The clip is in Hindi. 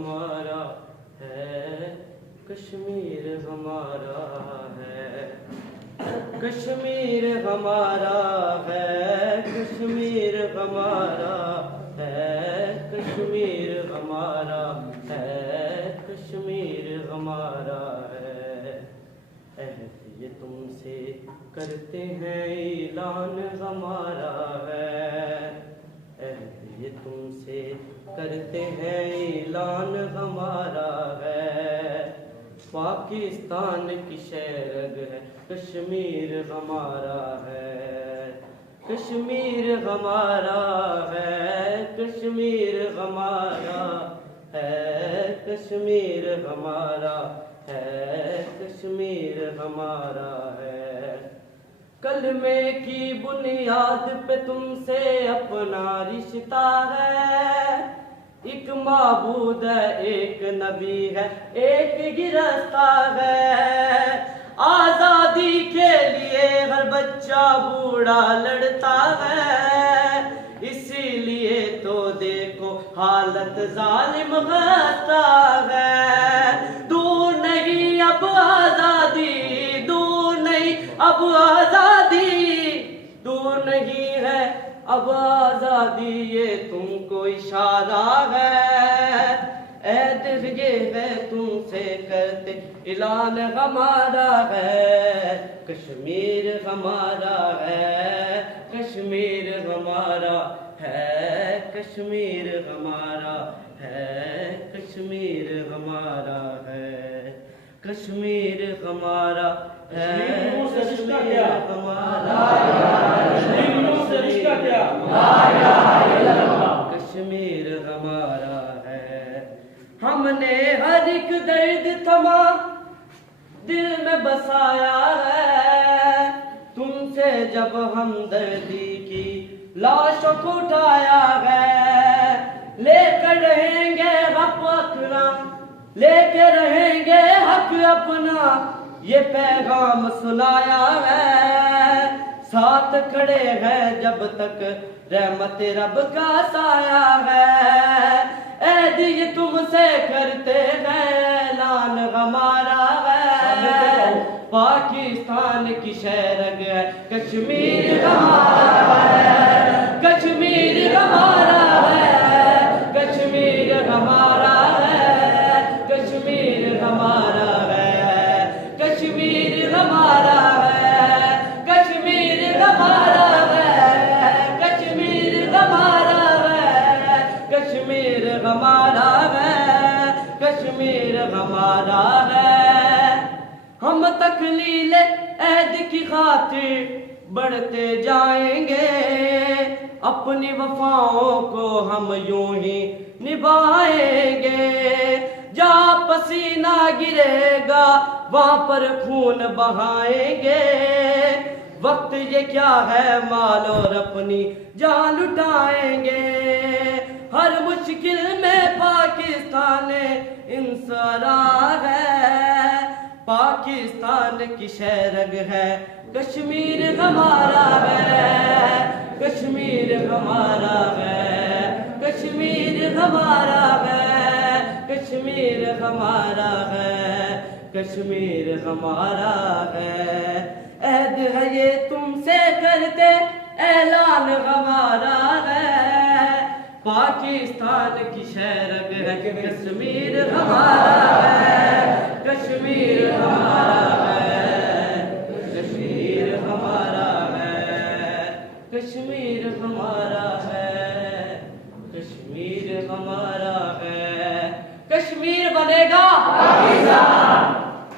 हमारा है, कश्मीर हमारा है, कश्मीर हमारा है, कश्मीर हमारा है, कश्मीर हमारा है, कश्मीर हमारा है। अहद ये तुमसे करते हैं ऐलान हमारा है, अहद ये तुमसे करते हैं ऐलान हमारा है। पाकिस्तान की शहरग है, कश्मीर हमारा है, कश्मीर हमारा है, कश्मीर हमारा है, कश्मीर हमारा है, कश्मीर हमारा है। कलमे की बुनियाद पे तुमसे अपना रिश्ता है, एक माबूद है, एक नबी है, एक गिरफ्ता है। आजादी के लिए हर बच्चा बूढ़ा लड़ता है, इसीलिए तो देखो हालत जालिम करता है। दूर नहीं अब आजादी, दूर नहीं अब आजादी, दूर नहीं है अब आजादी, ये तुमको इशारा है। ऐद ये है तुमसे करते ऐलान हमारा है, कश्मीर हमारा है, कश्मीर हमारा है, कश्मीर हमारा है, कश्मीर हमारा है, कश्मीर हमारा है, कश्मीर हमारा कश्मीर हमारा है। हमने हर एक दर्द थमा दिल में बसाया है, तुमसे जब हमदर्दी की लाशों को उठाया है। लेकर रहेंगे हक अपना, लेकर रहेंगे हक अपना, ये पैगाम सुनाया है। साथ खड़े हैं जब तक रहमत रब का साया है। ऐद ये तुमसे करते हैं ऐलान हमारा है, पाकिस्तान की शहरग है, कश्मीर हमारा है, कश्मीर हमारा है, कश्मीर हमारा है, कश्मीर हमारा है, कश्मीर हमारा है, कश्मीर हमारा है, कश्मीर हमारा है, कश्मीर हमारा है, कश्मीर हमारा है। हम तकलील ऐद की खातिर बढ़ते जाएंगे, अपनी वफाओं को हम यूं ही निभाएंगे। जहाँ पसीना गिरेगा वहाँ पर खून बहाएंगे। वक्त ये क्या है माल और अपनी जान लुटाएंगे। हर मुश्किल में पाकिस्तान इंसरा है, पाकिस्तान की शहरग है, कश्मीर हमारा है, कश्मीर हमारा है, कश्मीर हमारा है, कश्मीर हमारा है, कश्मीर हमारा है। ऐद है ये तुमसे करते ऐलान हमारा है, पाकिस्तान की शहरग है, कश्मीर हमारा है, कश्मीर हमारा है, कश्मीर हमारा है, कश्मीर हमारा है, कश्मीर हमारा है। कश्मीर बनेगा पाकिस्तान।